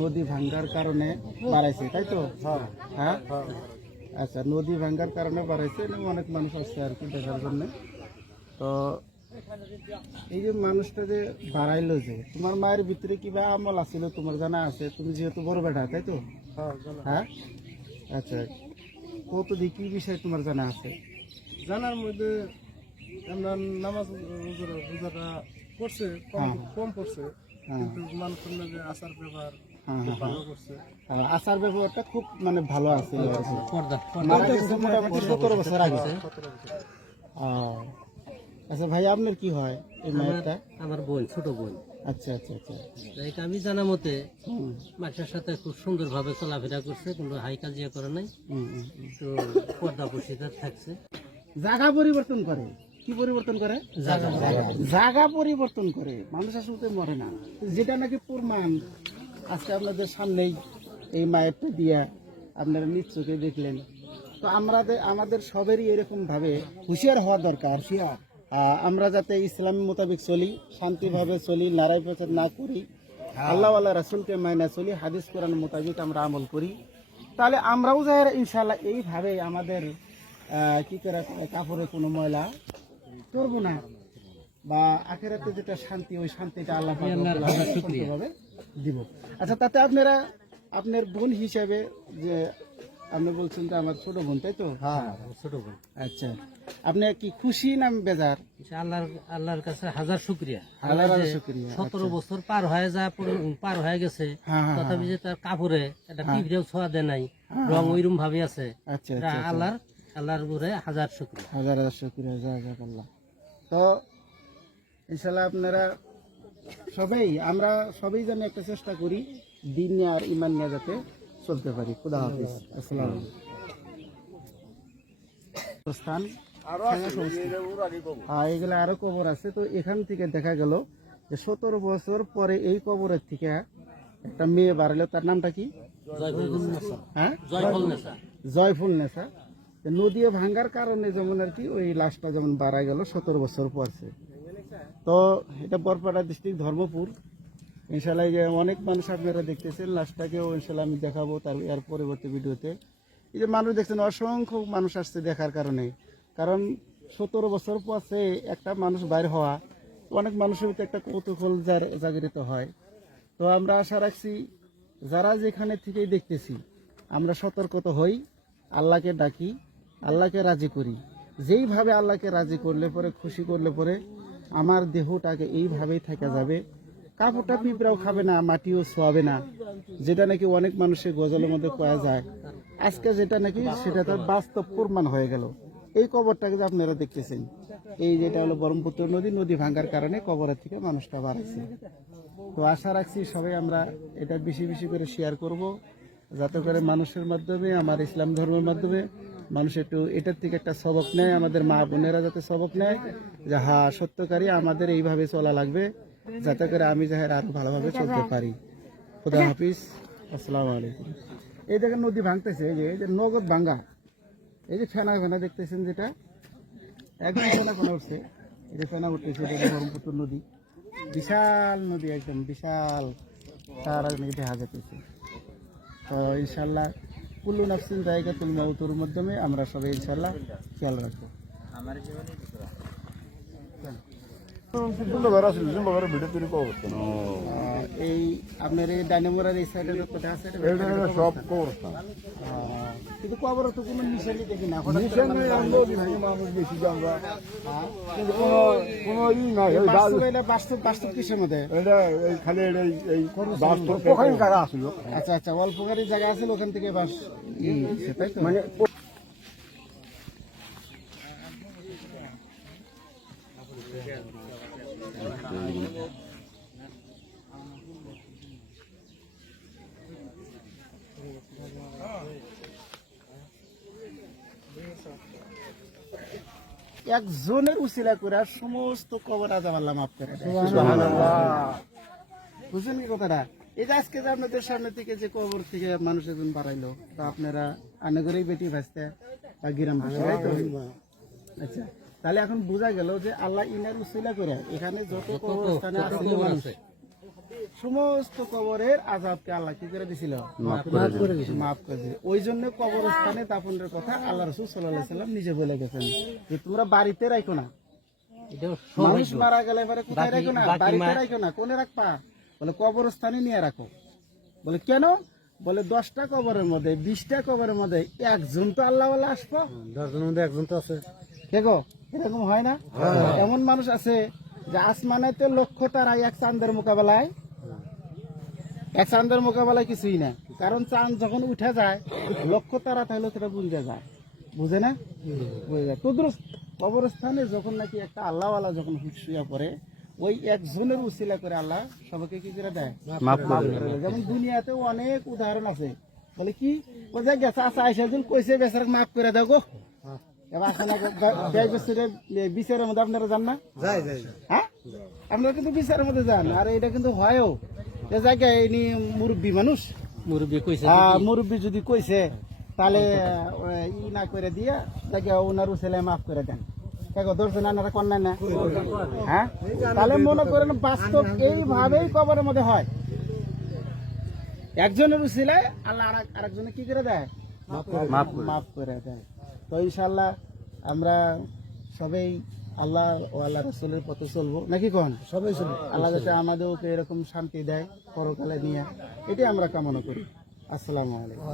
নদী ভাঙ্গার কারণে বাড়াইছে, তাই তো? হ্যাঁ, আচ্ছা, নদী ভাঙ্গার কারণে বাড়াইছে এবং অনেক মানুষ আসছে আর কি দেখার জন্য। তো এই যে মানুষটা যে বাড়াইলো, যে তোমার মায়ের ভিতরে কিবা আমল আছিল তোমার জানা আছে? তুমি যেহেতু বড় বেটা, তাই তো? হ্যাঁ, আচ্ছা, কত দিয়ে কি বিষয় তোমার জানা আছে? জানার মধ্যে আমরা নামাজ রোজাটা করছে, কম করছে, কিন্তু মানুষের মধ্যে আচার ব্যবহার ভালো করছে। আচার ব্যবহারটা খুব মানে ভালো আছে। মারা গেছে মোটামুটি 17 বছর আগে। আচ্ছা ভাই, আপনার কি হয় এই মায়েরটা? আমার বোন, ছোট বোন। আচ্ছা আচ্ছা আচ্ছা, এটা আমি জানা মতে মানুষের সাথে খুব সুন্দর ভাবে চলাফেরা করছে, কিন্তু হাই কাজিয়া করে নাই, তো পর্দা পরিষ্কার থাকছে। জায়গা পরিবর্তন করে, কি পরিবর্তন করে? জায়গা পরিবর্তন করে। মানুষ আসলে মরে না, যেটা নাকি প্রমাণ আজকে আপনাদের সামনেই এই মায়েরটা দিয়া আপনারা নিজ চোখে দেখলেন। তো আমাদের সবেরই এরকম ভাবে হুঁশিয়ার হওয়া দরকার। আমরা যাতে ইসলাম মোতাবেক চলি, শান্তিভাবে চলি, লড়াই প্রচার না করি, আল্লাহ আল্লাহ রাসূলকে মাইনা চলি, হাদিস কোরআন মোতাবেক আমরা আমল করি, তাহলে আমরাও যাই ইনশাআল্লাহ এইভাবে আমাদের কি করে কাপড়ে কোনো ময়লা করবো না, বা আখেরাতে যেটা শান্তি, ওই শান্তিটা আল্লাহ ভাবে দিব। আচ্ছা, তাতে আপনারা আপনার বোন হিসাবে, যে আপনি বলছেন যে আমার ছোট বোন, তাই তো? হ্যাঁ, ছোট বোন। আচ্ছা, আপনি কি খুশি না বেজার? আল্লাহর কাছে হাজার শুকরিয়া। হাজার শুকরিয়া। 17 বছর পার হয়ে গেছে, তথাপি যে তার কাপড়ে একটা পিঁপড়েও ছোঁয়া দেয় নাই, রং ওইরকম ভাবে আছে। আচ্ছা, আল্লাহর উপরে হাজার শুকরিয়া। হাজার শুকরিয়া, জাযাকাল্লাহ। তো ইনশাআল্লাহ আপনারা সবাই, আমরা সবাই যেন একটা চেষ্টা করি দিন নিয়ে আর ইমান নিয়ে যাতে চলতে পারি। খুদা হাফিজ, আসসালামু আলাইকুম। স্থান এগুলো আরো কবর আছে। তো এখান থেকে দেখা গেল যে 17 বছর পরে এই কবরের থেকে একটা মেয়ে বাড়ালো। তার নামটা কি? হ্যাঁ, জয়ফুল নেশা। নদী ভাঙ্গার কারণে যেমন আর কি ওই লাশটা যেমন বাড়া গেল 17 বছর পরছে। তো এটা বরপাড়া ডিস্ট্রিক্ট, ধর্মপুর। ইনশাল্লাহ যে অনেক মানুষ আপনারা দেখতেছেন, লাশটাকেও ইনশাল্লাহ আমি দেখাবো তার এর পরবর্তী ভিডিওতে। এই যে মানুষ দেখছেন, অসংখ্য মানুষ আসছে দেখার কারণে। কারণ 17 বছর পরে একটা মানুষ বাইর হওয়া, অনেক মানুষের ভিতরে একটা কৌতূহল জাগরিত হয়। তো আমরা আশা রাখছি যারা যেখানে থেকেই দেখতেছি, আমরা সতর্কতা হই, আল্লাহকে ডাকি, আল্লাহকে রাজি করি। যেইভাবে আল্লাহকে রাজি করলে পরে, খুশি করলে পরে আমার দেহটাকে এইভাবেই থাকা যাবে। কাপড়টা পিঁপড়াও খাবে না, মাটিও ছোঁয়াবে না, যেটা নাকি অনেক মানুষের গজলের মধ্যে পাওয়া যায়। আজকে যেটা নাকি সেটা তার বাস্তব প্রমাণ হয়ে গেল। এই কবরটাকে যে আপনারা দেখতেছেন, এই যেটা হলো ব্রহ্মপুত্র নদী ভাঙ্গার কারণে কবরের থেকে মানুষটা বাড়াইছে। তো আশা রাখছি সবাই আমরা এটা বেশি বেশি করে শেয়ার করব, যাতে করে মানুষের মাধ্যমে, আমার ইসলাম ধর্মের মাধ্যমে মানুষ একটু এটার থেকে একটা সবক নেয়, আমাদের মা বোনেরা যাতে সবক নেয় যে হ্যাঁ সত্যকারী আমাদের এইভাবে চলা লাগবে, যাতে করে আমি যাহের আরো ভালোভাবে চলতে পারি। খুদা হাফিজ, আসসালামু আলাইকুম। এই দেখেন নদী ভাঙতেছে, এই যে নগদ ভাঙ্গা, এই যে ফেনা ফেনা দেখতেছেন, যেটা একদম ফেনা উঠছে, এই যে ফেনা উঠতেছে, এটা ব্রহ্মপুত্র নদী, বিশাল নদী, একদম বিশাল, সারা নদী দেখা যেতেছে। তো ইনশাল্লাহ কুল্লু নাফসিন যায়গাতুল মাউতের মাধ্যমে আমরা সবাই ইনশাল্লাহ খেয়াল রাখবো। এই আপনার এই ডাইনামোরার এই সাইডের কোথায় আছে? সব কবরস্থান, কিন্তু কবর তো কোনো নিশানি দেখি না। বাস্তব কিসের মধ্যে? আচ্ছা আচ্ছা, অল্পকারী জায়গা আছে, ওখান থেকে বাস তাই তো? মানে একজনের উসিলা করে সমস্ত কবর আজাব আল্লাহ মাফ করে দেয়। বুঝলেন কি কথাটা? এই যে আজকে যে আপনাদের সামনে থেকে যে কবর থেকে মানুষ একজন বাড়াইলো, তা আপনারা আনেগরেই বেটি ভাসতে বা গিরাম ভাসতে, আচ্ছা, তাহলে এখন বোঝা গেল যে আল্লাহ ইনার উসিলা করে এখানে যত কবরস্থানে আছে মানুষ, সমস্ত কবরের আযাবকে আল্লাহ কি করে দিছিল? মাফ করে দিয়েছিল। ওই জন্য কবরস্থানে দাফনের কথা আল্লাহ রাসূল সাল্লাল্লাহু আলাইহি সাল্লাম নিজে বলে গেছেন যে তোমরা বাড়িতে রাখো না, এটাও মানুষ মারা গেলে এবারে কোথায় রাখো না? বাড়িতে রাখো না। কোনে রাখবা? বলে কবরস্থানে নিয়ে রাখো। বলে কেন? বলে 10টা কবরের মধ্যে 20টা কবরের মধ্যে একজন তো আল্লাহওয়ালা আসবো, 10 জনের মধ্যে একজন তো আছে। দেখো এরকম হয় না? এমন মানুষ আছে যে আসমানেতে লক্ষ তারাই এক চাঁদের মোকাবেলায়, এক চাঁদের মোকাবেলায় কিছুই না। কারণ চাঁদ যখন উঠে যায় লক্ষ তারা তাহলে সেটা বুঝে যায়, বুঝে না? বুঝে যায়। তদ্রুপ কবরস্থানে যখন নাকি একটা আল্লাহওয়ালা যখন শুয়ে পড়ে, ওই একজনের উসিলা করে আল্লাহ সবাইকে কি করে দেয়? মাফ করে দেয়। যেমন দুনিয়াতেও অনেক উদাহরণ আছে। বলে কি ও যে গেছে আসা আইসাজন কইছে বেচারা মাফ করে দাও গো, এবার আসলে বিচারের মধ্যে আপনারা যান না? হ্যাঁ, আপনারা কিন্তু বিচারের মধ্যে যান। আর এটা কিন্তু হয়ও যে জায়গায় ইনি মুরব্বী মানুষ, মুরব্বী কইছে মুরব্বী যদি কইছে তাহলে ই না করে দিয়ে তাকে ওনার ছেলে মাফ করে দেন। দেখো ধরছেন আপনারা কন্যা না? হ্যাঁ, তাহলে মনে করেন বাস্তব এইভাবেই কবরের মধ্যে হয়। একজনের উসিলায় আল্লাহ আরেকজনে কি করে দেয়? মাফ করে দেয়। তো ইনশাআল্লাহ আমরা সবাই আল্লাহ ও আল্লাহ রাসূলের পথে চলবো, নাকি কোন? সবাই চলবো। আল্লাহ যাতে আমাদেরকে এরকম শান্তি দেয় পরকালে নিয়ে, এটাই আমরা কামনা করি। আসসালামু আলাইকুম।